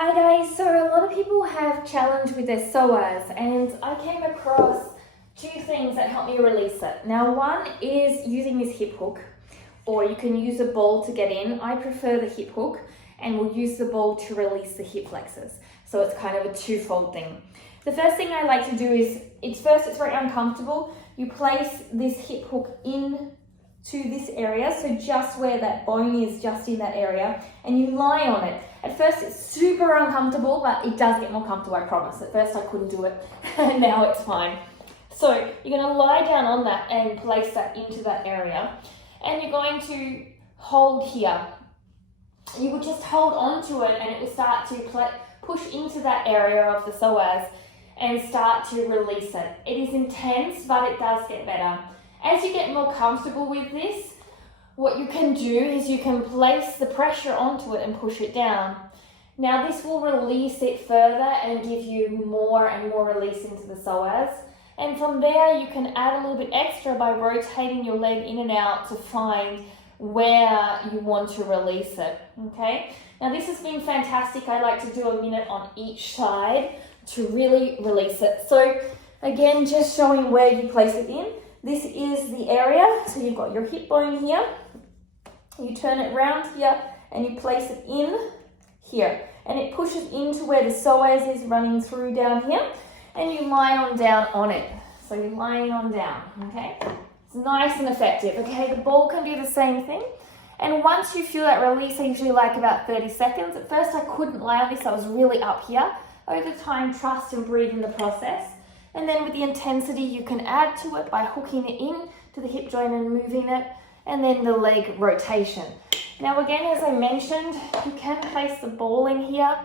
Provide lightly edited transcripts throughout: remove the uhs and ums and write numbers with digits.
Hi guys, so a lot of people have challenged with their psoas and I came across two things that help me release it. Now one is using this hip hook, or you can use a ball to get in. I prefer the hip hook and will use the ball to release the hip flexors. So it's kind of a twofold thing. The first thing I like to do is, it's very uncomfortable. You place this hip hook in to this area, so just where that bone is, just in that area, and you lie on it. At first it's super uncomfortable, but it does get more comfortable, I promise. At first I couldn't do it, and now it's fine. So you're going to lie down on that and place that into that area, and you're going to hold here. You will just hold on to it and it will start to push into that area of the psoas and start to release it. It is intense, but it does get better. As you get more comfortable with this, what you can do is you can place the pressure onto it and push it down. Now this will release it further and give you more and more release into the psoas. And from there you can add a little bit extra by rotating your leg in and out to find where you want to release it, okay? Now this has been fantastic. I like to do a minute on each side to really release it. So again, just showing where you place it in. This is the area, so you've got your hip bone here, you turn it around here and you place it in here, and it pushes into where the psoas is running through down here, and you lie on down on it. So you're lying on down, okay? It's nice and effective, okay? The ball can do the same thing. And once you feel that release, I usually like about 30 seconds. At first I couldn't lie on this, I was really up here. Over time, trust and breathe in the process. And then with the intensity, you can add to it by hooking it in to the hip joint and moving it, and then the leg rotation. Now again, as I mentioned, you can place the ball in here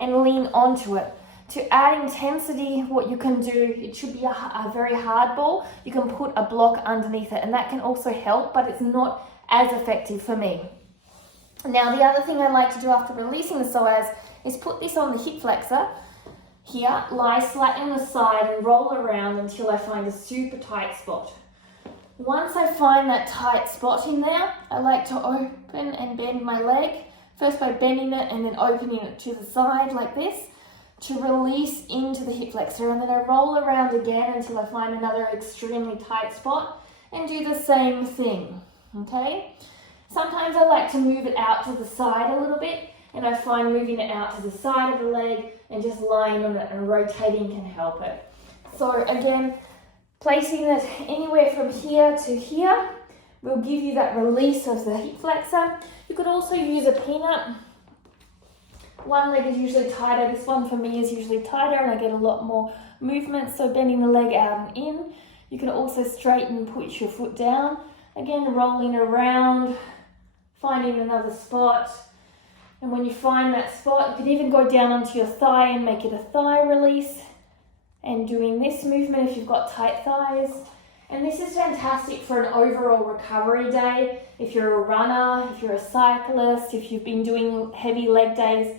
and lean onto it. To add intensity, what you can do, it should be a very hard ball. You can put a block underneath it, and that can also help, but it's not as effective for me. Now the other thing I like to do after releasing the psoas is put this on the hip flexor. Here, lie slightly on the side and roll around until I find a super tight spot. Once I find that tight spot in there, I like to open and bend my leg, first by bending it and then opening it to the side like this, to release into the hip flexor, and then I roll around again until I find another extremely tight spot and do the same thing, okay? Sometimes I like to move it out to the side a little bit, and I find moving it out to the side of the leg and just lying on it and rotating can help it. So again, placing it anywhere from here to here will give you that release of the hip flexor. You could also use a peanut. One leg is usually tighter. This one for me is usually tighter and I get a lot more movement. So bending the leg out and in. You can also straighten and put your foot down. Again, rolling around, finding another spot. And when you find that spot, you can even go down onto your thigh and make it a thigh release. And doing this movement if you've got tight thighs. And this is fantastic for an overall recovery day. If you're a runner, if you're a cyclist, if you've been doing heavy leg days.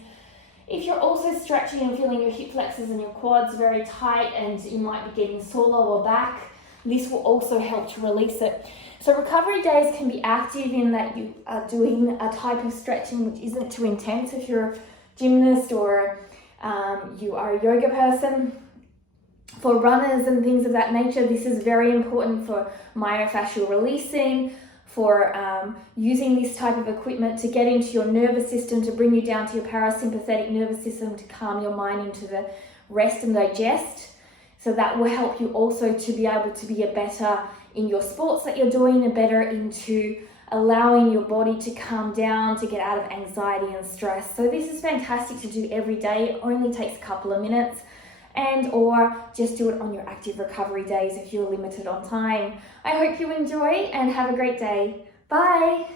If you're also stretching and feeling your hip flexors and your quads very tight and you might be getting sore lower back, this will also help to release it. So recovery days can be active in that you are doing a type of stretching which isn't too intense. If you're a gymnast or you are a yoga person, for runners and things of that nature, this is very important for myofascial releasing, for using this type of equipment to get into your nervous system, to bring you down to your parasympathetic nervous system, to calm your mind into the rest and digest. So that will help you also to be able to be a better in your sports that you're doing, and better into allowing your body to calm down, to get out of anxiety and stress. So this is fantastic to do every day. It only takes a couple of minutes. And or just do it on your active recovery days if you're limited on time. I hope you enjoy and have a great day. Bye.